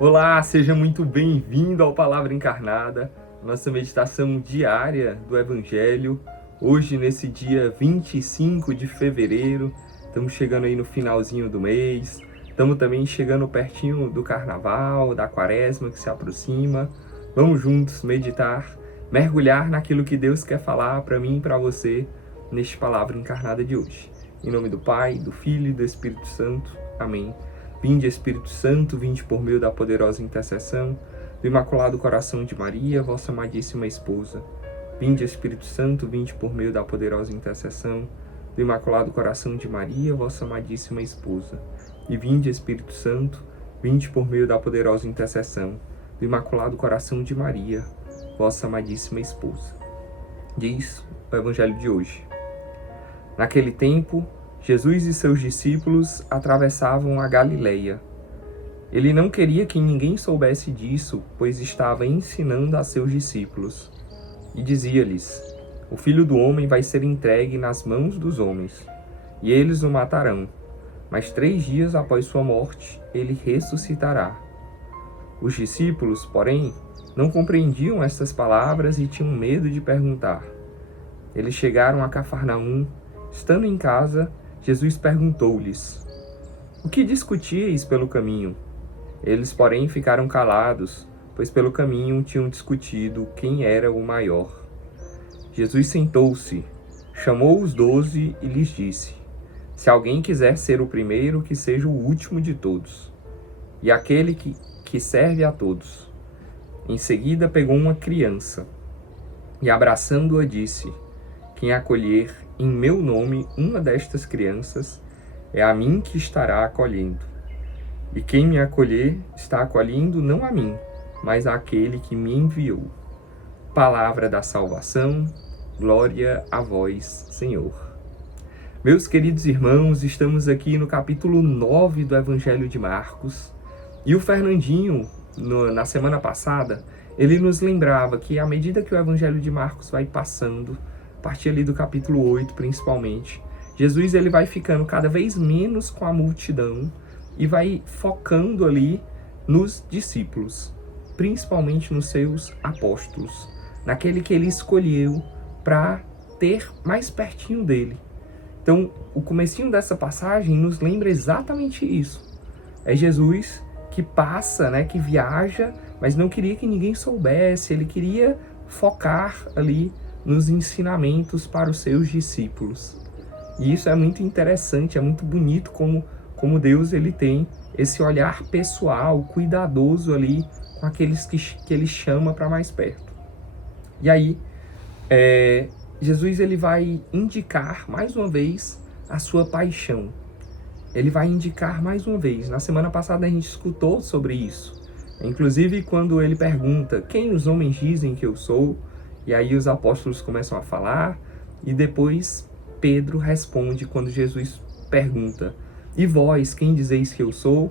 Olá, seja muito bem-vindo ao Palavra Encarnada, nossa meditação diária do Evangelho. Hoje, nesse dia 25 de fevereiro, estamos chegando aí no finalzinho do mês, estamos também chegando pertinho do Carnaval, da Quaresma que se aproxima. Vamos juntos meditar, mergulhar naquilo que Deus quer falar para mim e para você neste Palavra Encarnada de hoje. Em nome do Pai, do Filho e do Espírito Santo. Amém. Vinde, Espírito Santo, vinde por meio da poderosa intercessão do Imaculado Coração de Maria, vossa amadíssima esposa. Vinde, Espírito Santo, vinde por meio da poderosa intercessão do Imaculado Coração de Maria, vossa amadíssima esposa. E vinde, Espírito Santo, vinde por meio da poderosa intercessão do Imaculado Coração de Maria, vossa amadíssima esposa. Diz o Evangelho de hoje. Naquele tempo, Jesus e seus discípulos atravessavam a Galileia. Ele não queria que ninguém soubesse disso, pois estava ensinando a seus discípulos. E dizia-lhes: O Filho do Homem vai ser entregue nas mãos dos homens, e eles o matarão. Mas 3 dias após sua morte, ele ressuscitará. Os discípulos, porém, não compreendiam estas palavras e tinham medo de perguntar. Eles chegaram a Cafarnaum. Estando em casa, Jesus perguntou-lhes: O que discutíeis pelo caminho? Eles, porém, ficaram calados, pois pelo caminho tinham discutido quem era o maior. Jesus sentou-se, chamou os 12 e lhes disse: Se alguém quiser ser o primeiro, que seja o último de todos, e aquele que serve a todos. Em seguida pegou uma criança e, abraçando-a, disse: Quem acolher em meu nome uma destas crianças, é a mim que estará acolhendo. E quem me acolher está acolhendo não a mim, mas àquele que me enviou. Palavra da salvação, glória a vós, Senhor. Meus queridos irmãos, estamos aqui no capítulo 9 do Evangelho de Marcos. E o Fernandinho, na semana passada, ele nos lembrava que à medida que o Evangelho de Marcos vai passando, a partir ali do capítulo 8, principalmente, Jesus ele vai ficando cada vez menos com a multidão e vai focando ali nos discípulos, principalmente nos seus apóstolos, naquele que ele escolheu para ter mais pertinho dele. Então, o comecinho dessa passagem nos lembra exatamente isso. É Jesus que passa, que viaja, mas não queria que ninguém soubesse, ele queria focar ali nos ensinamentos para os seus discípulos. E isso é muito interessante, é muito bonito como Deus ele tem esse olhar pessoal, cuidadoso ali com aqueles que ele chama para mais perto. E aí, Jesus ele vai indicar mais uma vez a sua paixão. Ele vai indicar mais uma vez. Na semana passada a gente escutou sobre isso. Inclusive quando ele pergunta: quem os homens dizem que eu sou? E aí os apóstolos começam a falar, e depois Pedro responde quando Jesus pergunta: E vós, quem dizeis que eu sou?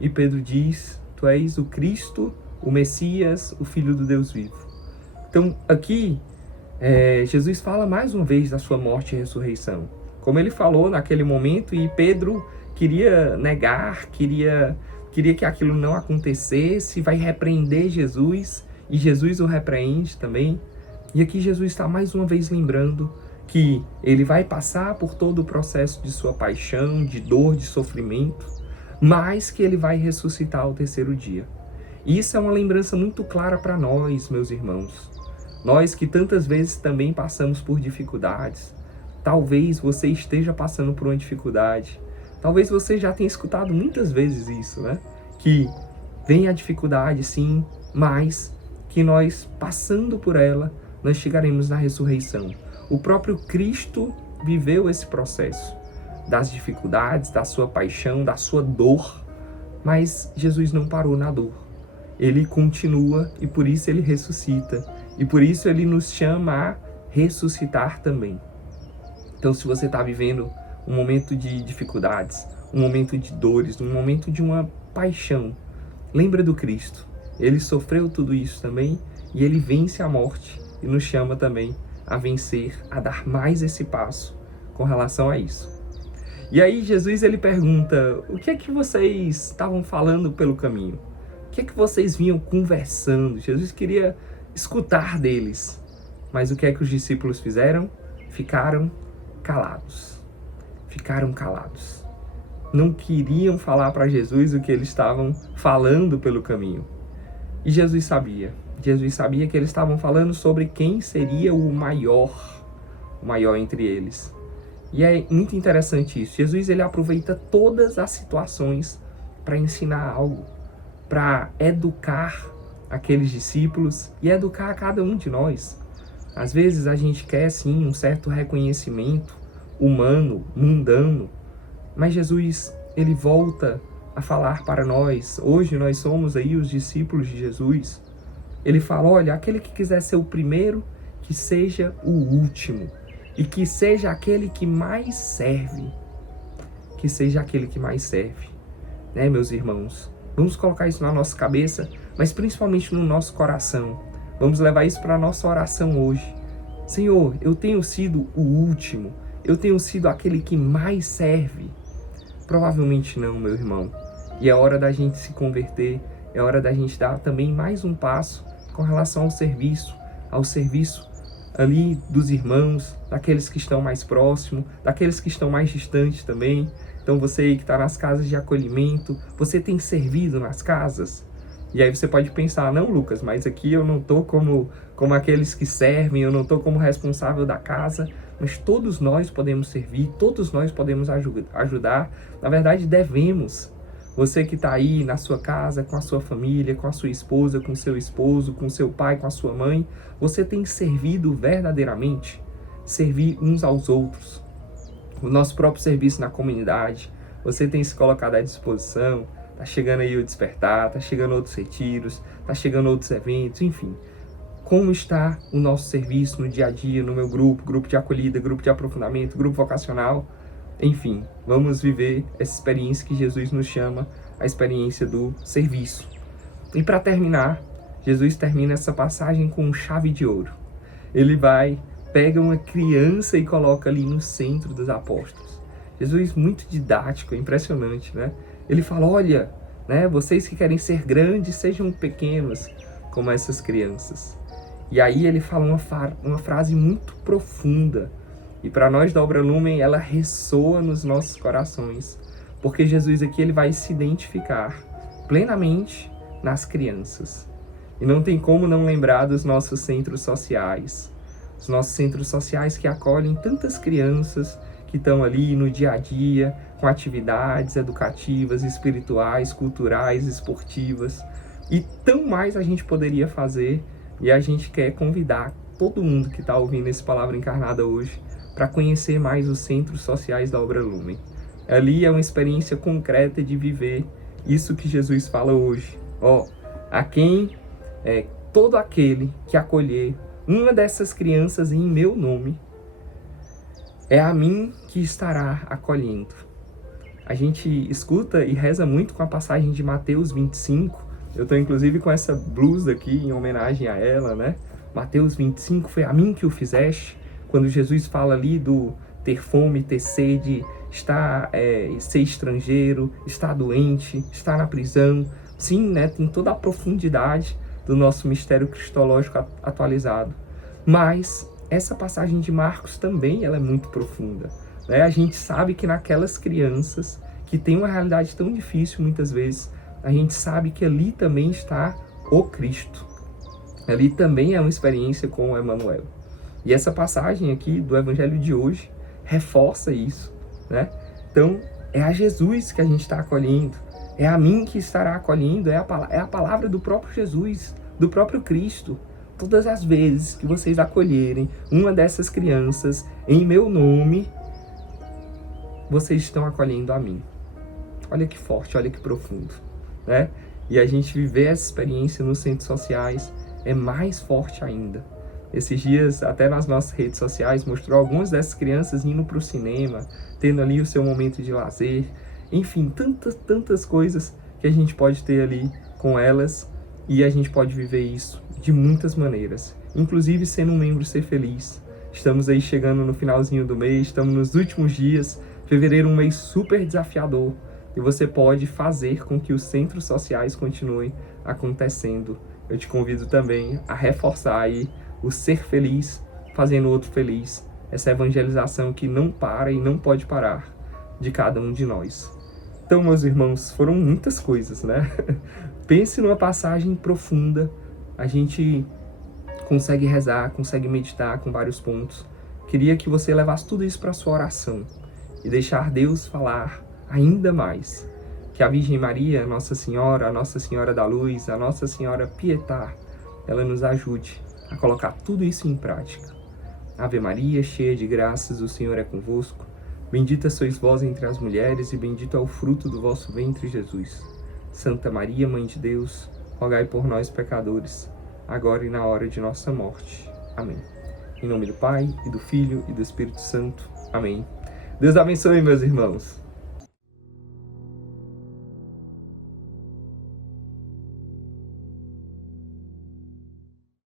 E Pedro diz: Tu és o Cristo, o Messias, o Filho do Deus vivo. Então aqui, Jesus fala mais uma vez da sua morte e ressurreição. Como ele falou naquele momento, e Pedro queria negar, queria que aquilo não acontecesse, vai repreender Jesus, e Jesus o repreende também. E aqui Jesus está mais uma vez lembrando que ele vai passar por todo o processo de sua paixão, de dor, de sofrimento, mas que ele vai ressuscitar ao 3º dia. E isso é uma lembrança muito clara para nós, meus irmãos. Nós que tantas vezes também passamos por dificuldades. Talvez você esteja passando por uma dificuldade. Talvez você já tenha escutado muitas vezes isso, Que vem a dificuldade, sim, mas que nós, passando por ela, nós chegaremos na ressurreição. O próprio Cristo viveu esse processo das dificuldades, da sua paixão, da sua dor, mas Jesus não parou na dor. Ele continua e por isso ele ressuscita. E por isso ele nos chama a ressuscitar também. Então, se você está vivendo um momento de dificuldades, um momento de dores, um momento de uma paixão, lembra do Cristo. Ele sofreu tudo isso também e ele vence a morte e nos chama também a vencer, a dar mais esse passo com relação a isso. E aí Jesus ele pergunta: o que é que vocês estavam falando pelo caminho? que é que vocês vinham conversando? Jesus queria escutar deles. Mas o que é que os discípulos fizeram? Ficaram calados. Ficaram calados. Não queriam falar para Jesus o que eles estavam falando pelo caminho. E Jesus sabia. Jesus sabia que eles estavam falando sobre quem seria o maior entre eles. E é muito interessante isso. Jesus, ele aproveita todas as situações para ensinar algo, para educar aqueles discípulos e educar a cada um de nós. Às vezes a gente quer sim um certo reconhecimento humano, mundano, mas Jesus, ele volta a falar para nós. Hoje nós somos aí os discípulos de Jesus. Ele fala, olha, aquele que quiser ser o primeiro, que seja o último. E que seja aquele que mais serve. Que seja aquele que mais serve. Né, meus irmãos? Vamos colocar isso na nossa cabeça, mas principalmente no nosso coração. Vamos levar isso para a nossa oração hoje. Senhor, eu tenho sido o último. Eu tenho sido aquele que mais serve. Provavelmente não, meu irmão. E é hora da gente se converter. É hora da gente dar também mais um passo com relação ao serviço ali dos irmãos, daqueles que estão mais próximos, daqueles que estão mais distantes também. Então você aí que está nas casas de acolhimento, você tem servido nas casas? E aí você pode pensar, não, Lucas, mas aqui eu não estou como aqueles que servem, eu não estou como responsável da casa, mas todos nós podemos servir, todos nós podemos ajudar. Na verdade, devemos. Você que está aí na sua casa, com a sua família, com a sua esposa, com o seu esposo, com o seu pai, com a sua mãe, você tem servido verdadeiramente? Servir uns aos outros. O nosso próprio serviço na comunidade, você tem se colocado à disposição, está chegando aí o despertar, está chegando outros retiros, está chegando outros eventos, enfim. Como está o nosso serviço no dia a dia, no meu grupo de acolhida, grupo de aprofundamento, grupo vocacional? Enfim, vamos viver essa experiência que Jesus nos chama, a experiência do serviço. E para terminar, Jesus termina essa passagem com chave de ouro. Ele pega uma criança e coloca ali no centro dos apóstolos. Jesus muito didático, é impressionante, né? Ele fala, olha, né, vocês que querem ser grandes, sejam pequenos como essas crianças. E aí ele fala uma frase muito profunda. E para nós da Obra Lumen, ela ressoa nos nossos corações. Porque Jesus aqui ele vai se identificar plenamente nas crianças. E não tem como não lembrar dos nossos centros sociais. Os nossos centros sociais que acolhem tantas crianças que estão ali no dia a dia, com atividades educativas, espirituais, culturais, esportivas. E tão mais a gente poderia fazer. E a gente quer convidar todo mundo que está ouvindo esse Palavra Encarnada hoje para conhecer mais os centros sociais da Obra Lumen. Ali é uma experiência concreta de viver isso que Jesus fala hoje. A quem todo aquele que acolher uma dessas crianças em meu nome, é a mim que estará acolhendo. A gente escuta e reza muito com a passagem de Mateus 25. Eu estou inclusive com essa blusa aqui em homenagem a ela, né? Mateus 25, foi a mim que o fizeste. Quando Jesus fala ali do ter fome, ter sede, ser estrangeiro, estar doente, estar na prisão. Sim, né? Tem toda a profundidade do nosso mistério cristológico atualizado. Mas essa passagem de Marcos também ela é muito profunda. Né? A gente sabe que naquelas crianças que têm uma realidade tão difícil muitas vezes, a gente sabe que ali também está o Cristo. Ali também é uma experiência com o Emmanuel. E essa passagem aqui do Evangelho de hoje reforça isso, né? Então, é a Jesus que a gente está acolhendo, é a mim que estará acolhendo, é a palavra do próprio Jesus, do próprio Cristo. Todas as vezes que vocês acolherem uma dessas crianças em meu nome, vocês estão acolhendo a mim. Olha que forte, olha que profundo, né? E a gente viver essa experiência nos centros sociais é mais forte ainda. Esses dias, até nas nossas redes sociais, mostrou algumas dessas crianças indo para o cinema, tendo ali o seu momento de lazer. Enfim, tantas coisas que a gente pode ter ali com elas e a gente pode viver isso de muitas maneiras. Inclusive sendo um membro Ser Feliz. Estamos aí chegando no finalzinho do mês, estamos nos últimos dias. Fevereiro, um mês super desafiador. e você pode fazer com que os centros sociais continuem acontecendo. Eu te convido também a reforçar aí o ser feliz, fazendo o outro feliz. Essa evangelização que não para e não pode parar de cada um de nós. Então, meus irmãos, foram muitas coisas, né? Pense numa passagem profunda. A gente consegue rezar, consegue meditar com vários pontos. Queria que você levasse tudo isso para a sua oração e deixar Deus falar ainda mais. Que a Virgem Maria, a Nossa Senhora da Luz, a Nossa Senhora Pietá, ela nos ajude a colocar tudo isso em prática. Ave Maria, cheia de graças, o Senhor é convosco. Bendita sois vós entre as mulheres e bendito é o fruto do vosso ventre, Jesus. Santa Maria, Mãe de Deus, rogai por nós, pecadores, agora e na hora de nossa morte. Amém. Em nome do Pai, e do Filho, e do Espírito Santo. Amém. Deus abençoe, meus irmãos.